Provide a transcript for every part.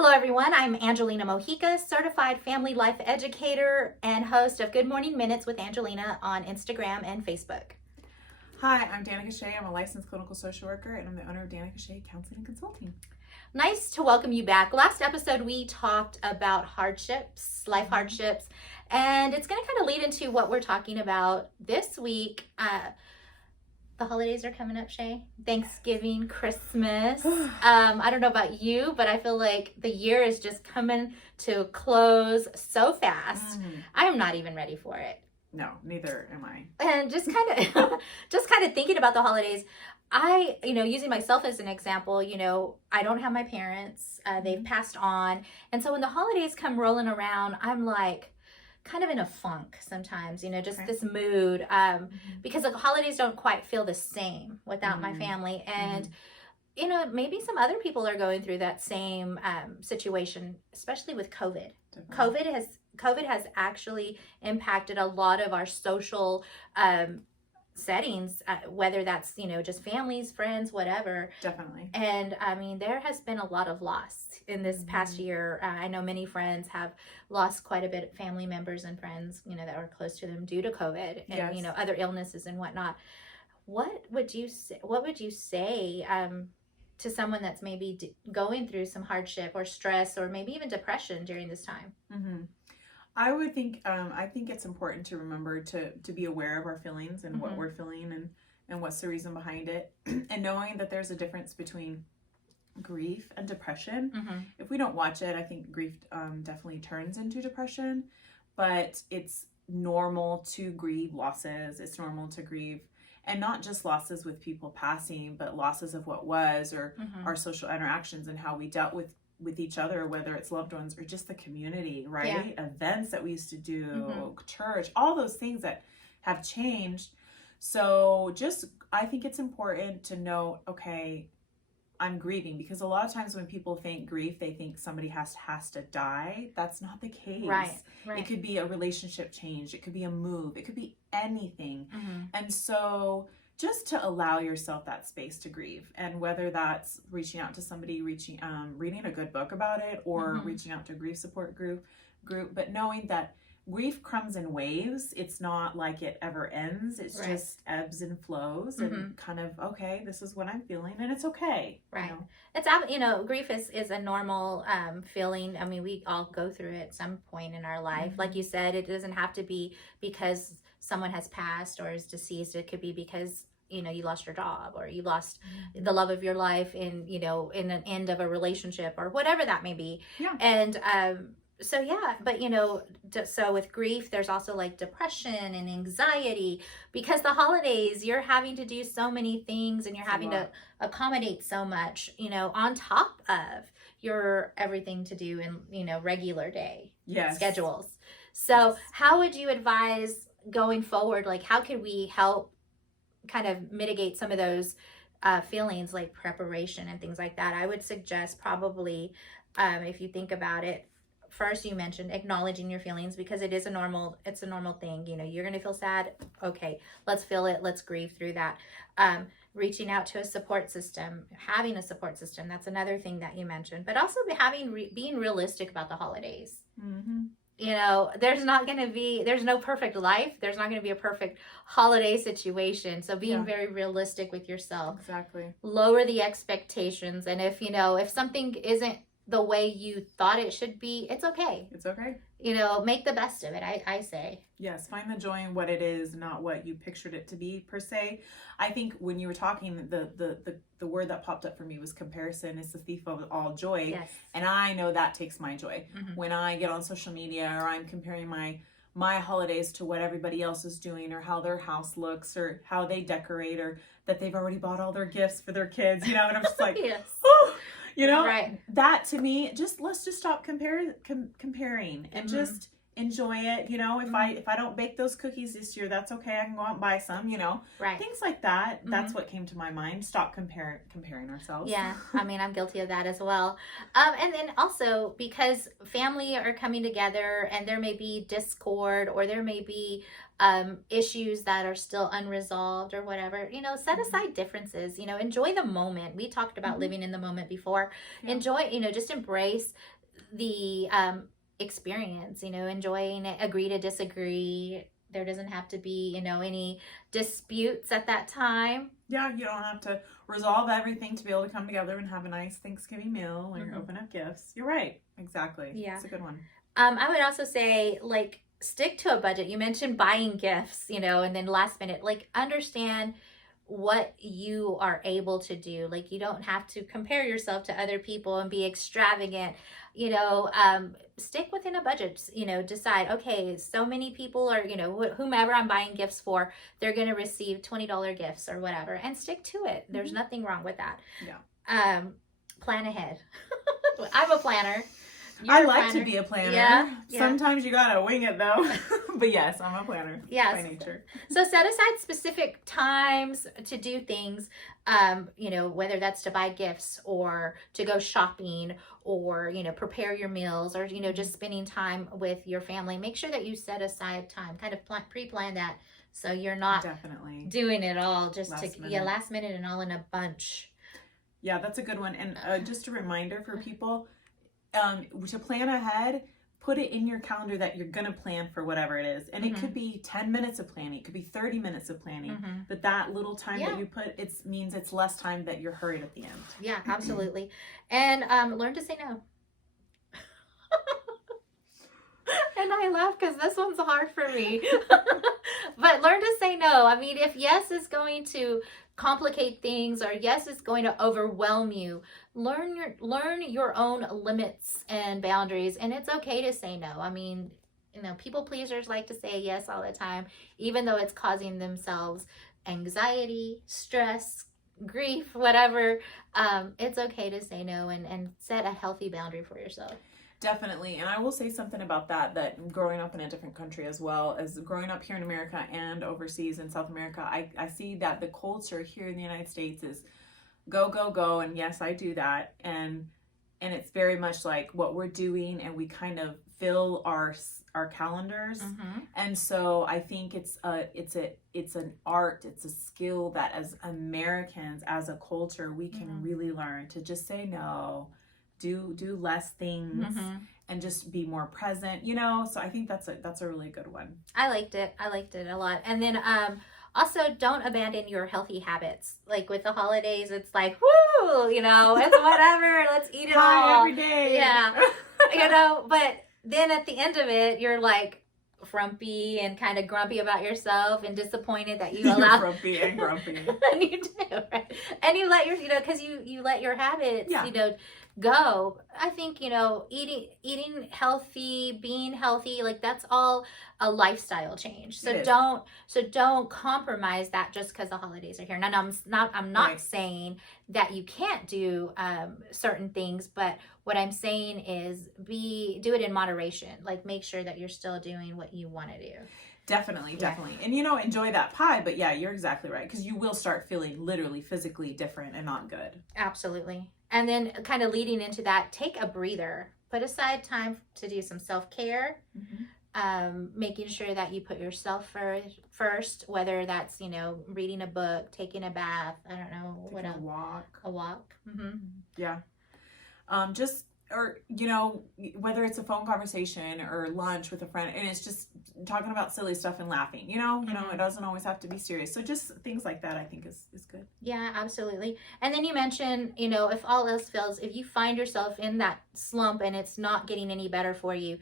Hello everyone, I'm Angelina Mojica, certified family life educator and host of Good Morning Minutes with Angelina on Instagram and Facebook. Hi, I'm Danica Shea. I'm a licensed clinical social worker and I'm the owner of Danica Shea Counseling and Consulting. Nice to welcome you back. Last episode we talked about hardships, life hardships, and it's going to kind of lead into what we're talking about this week. The holidays are coming up, Shay. Thanksgiving, Christmas. I don't know about you, but I feel like the year is just coming to a close so fast. I am not even ready for it. No, neither am I. And just kind of thinking about the holidays, using myself as an example, I don't have my parents. They've passed on. And so when the holidays come rolling around, I'm like kind of in a funk sometimes, this mood, because the holidays don't quite feel the same without my family. And, maybe some other people are going through that same situation, especially with COVID. Definitely. COVID has actually impacted a lot of our social settings, whether that's, just families, friends, whatever. Definitely. And I mean, there has been a lot of loss in this past year. I know many friends have lost quite a bit of family members and friends, that were close to them due to COVID and, other illnesses and whatnot. What would you say to someone that's maybe going through some hardship or stress or maybe even depression during this time? I would think, I think it's important to remember to be aware of our feelings and what we're feeling and what's the reason behind it. And knowing that there's a difference between grief and depression. If we don't watch it, I think grief definitely turns into depression, but it's normal to grieve losses. It's normal to grieve, and not just losses with people passing, but losses of what was, or our social interactions and how we dealt with each other, whether it's loved ones or just the community, right? Yeah. Events that we used to do, church, all those things that have changed. So I think it's important to know, okay, I'm grieving, because a lot of times when people think grief, they think somebody has to die. That's not the case. Right. It could be a relationship change. It could be a move. It could be anything. And so just to allow yourself that space to grieve, and whether that's reaching out to somebody, reading a good book about it, or reaching out to a grief support group, but knowing that grief comes in waves. It's not like it ever ends. It's just ebbs and flows, and kind of, okay, this is what I'm feeling, and it's okay. Right. It's, grief is a normal feeling. I mean, we all go through it at some point in our life. Like you said, it doesn't have to be because someone has passed or is deceased. It could be because you lost your job, or you lost the love of your life in an end of a relationship, or whatever that may be. And so with grief, there's also like depression and anxiety, because the holidays, you're having to do so many things and you're having to accommodate so much, on top of your everything to do in, regular day schedules. So how would you advise going forward? Like, how could we help kind of mitigate some of those feelings, like preparation and things like that? I would suggest probably, if you think about it, first, you mentioned acknowledging your feelings, because it's a normal thing. You're going to feel sad. Okay, let's feel it. Let's grieve through that. Reaching out to a support system, having a support system. That's another thing that you mentioned, but also being realistic about the holidays. There's no perfect life. There's not going to be a perfect holiday situation. So being very realistic with yourself. Exactly. Lower the expectations. And if something isn't the way you thought it should be, it's okay. It's okay. Make the best of it, I say. Yes, find the joy in what it is, not what you pictured it to be, per se. I think when you were talking, the word that popped up for me was comparison is the thief of all joy. Yes. And I know that takes my joy. When I get on social media, or I'm comparing my holidays to what everybody else is doing, or how their house looks, or how they decorate, or that they've already bought all their gifts for their kids, and I'm just like, yes. That to me, let's just stop comparing and just enjoy it. You know, if I don't bake those cookies this year, that's okay. I can go out and buy some, you know. Right. Things like that. That's what came to my mind. Stop comparing ourselves. Yeah, I mean, I'm guilty of that as well. And then also because family are coming together and there may be discord or there may be issues that are still unresolved or whatever, you know, set aside differences, you know, enjoy the moment. We talked about living in the moment before. Yeah. Enjoy, you know, just embrace the experience, you know, enjoying it, agree to disagree. There doesn't have to be, you know, any disputes at that time. Yeah, you don't have to resolve everything to be able to come together and have a nice Thanksgiving meal when you're opening up gifts. You're right. Exactly. Yeah. It's a good one. I would also say, like, stick to a budget. You mentioned buying gifts, you know, and then last minute, like, understand what you are able to do. Like, you don't have to compare yourself to other people and be extravagant, you know. Stick within a budget, you know, decide, okay, so many people are, you know, whomever I'm buying gifts for, they're going to receive $20 gifts or whatever, and stick to it. There's nothing wrong with that. Yeah. Plan ahead. I'm a planner. I like to be a planner. Yeah. Sometimes you gotta wing it though. But yes, I'm a planner by nature. So set aside specific times to do things, you know, whether that's to buy gifts or to go shopping or, you know, prepare your meals or, you know, just spending time with your family. Make sure that you set aside time, kind of pre-plan that so you're not doing it all just last minute and all in a bunch. Yeah, that's a good one. And just a reminder for people, to plan ahead, put it in your calendar that you're going to plan for whatever it is. And it could be 10 minutes of planning. It could be 30 minutes of planning. But that little time that you put, it means it's less time that you're hurried at the end. Yeah, absolutely. And learn to say no. And I laugh because this one's hard for me. But learn to say no. I mean, if yes is going to complicate things or yes is going to overwhelm you, learn your own limits and boundaries, and it's okay to say no. I mean, you know, people pleasers like to say yes all the time, even though it's causing themselves anxiety, stress, grief, whatever. It's okay to say no and set a healthy boundary for yourself. Definitely. And I will say something about that growing up in a different country as well as growing up here in America and overseas in South America, I see that the culture here in the United States is go, go, go. And yes, I do that. And it's very much like what we're doing, and we kind of fill our calendars. And so I think it's an art, it's a skill that as Americans, as a culture, we can really learn to just say no. Do less things and just be more present, you know. So I think that's a really good one. I liked it a lot. And then also don't abandon your healthy habits. Like with the holidays, it's like, woo, you know, it's whatever, let's eat it all every day. Yeah. You know, but then at the end of it, you're like frumpy and kind of grumpy about yourself and disappointed that you allowed frumpy and grumpy. And you do, right? And you let your, you know, because you let your habits, you know, go. I think, you know, eating healthy, being healthy, like that's all a lifestyle change. So don't compromise that just because the holidays are here. Now, I'm not saying that you can't do certain things, but what I'm saying is do it in moderation. Like make sure that you're still doing what you want to do. Definitely. And, you know, enjoy that pie. But yeah, you're exactly right. Because you will start feeling literally physically different and not good. Absolutely. And then kind of leading into that, take a breather. Put aside time to do some self-care. Making sure that you put yourself first, whether that's, you know, reading a book, taking a bath. I don't know. Taking a walk. A walk. Yeah. Or, you know, whether it's a phone conversation or lunch with a friend, and it's just talking about silly stuff and laughing, you know, it doesn't always have to be serious. So just things like that, I think is good. Yeah, absolutely. And then you mentioned, you know, if all else fails, if you find yourself in that slump and it's not getting any better for you,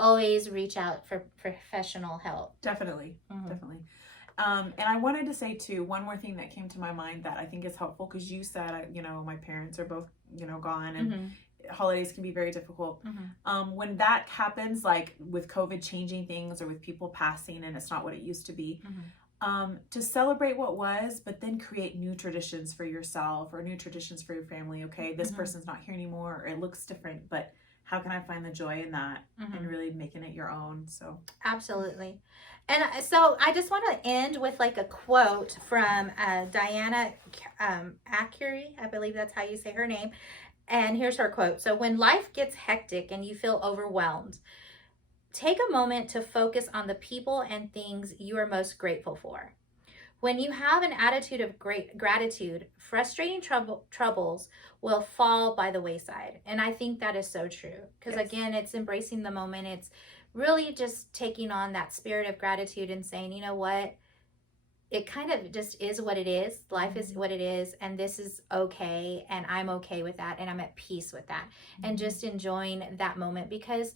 always reach out for professional help. Definitely. And I wanted to say too, one more thing that came to my mind that I think is helpful, because you said, you know, my parents are both, you know, gone, and holidays can be very difficult. When that happens, like with COVID changing things or with people passing and it's not what it used to be, to celebrate what was, but then create new traditions for yourself or new traditions for your family. Okay, this person's not here anymore, or it looks different, but how can I find the joy in that and really making it your own. So absolutely. And so I just want to end with like a quote from Diana Acuri. I believe that's how you say her name. And here's her quote. So when life gets hectic and you feel overwhelmed, take a moment to focus on the people and things you are most grateful for. When you have an attitude of great gratitude, frustrating troubles will fall by the wayside. And I think that is so true. Because again, it's embracing the moment. It's really just taking on that spirit of gratitude and saying, you know what? It kind of just is what it is. Life is what it is. And this is okay. And I'm okay with that. And I'm at peace with that. And just enjoying that moment, because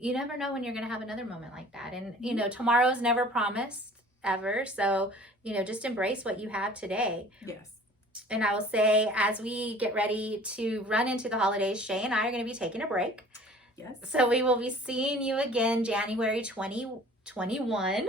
you never know when you're going to have another moment like that. And, you know, tomorrow is never promised ever. So, you know, just embrace what you have today. Yes. And I will say, as we get ready to run into the holidays, Shay and I are going to be taking a break. Yes. So we will be seeing you again January 2021.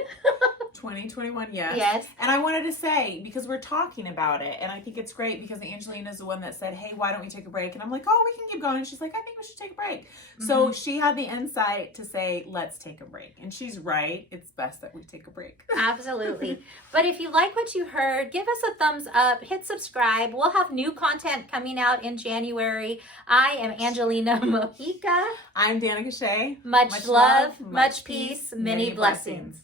2021, yes. Yes. And I wanted to say, because we're talking about it, and I think it's great because Angelina's the one that said, hey, why don't we take a break? And I'm like, oh, we can keep going. And she's like, I think we should take a break. So she had the insight to say, let's take a break. And she's right. It's best that we take a break. Absolutely. But if you like what you heard, give us a thumbs up, hit subscribe. We'll have new content coming out in January. I am Angelina Mojica. I'm Danica Shea. Much love, much peace, many blessings.